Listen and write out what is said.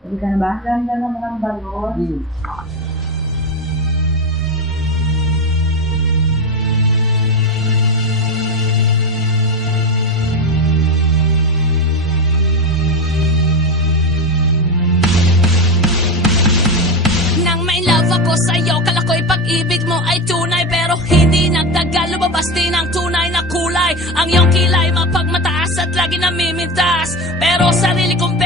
Hindi ka na ba? Ganda naman ang balon. Nang may love ako sa'yo, kala ko'y pag-ibig mo ay tunay. Pero hindi nagtagal, lumabas din ang tunay na kulay. Ang iyong kilay mapagmataas at lagi namimintas. Pero sarili kong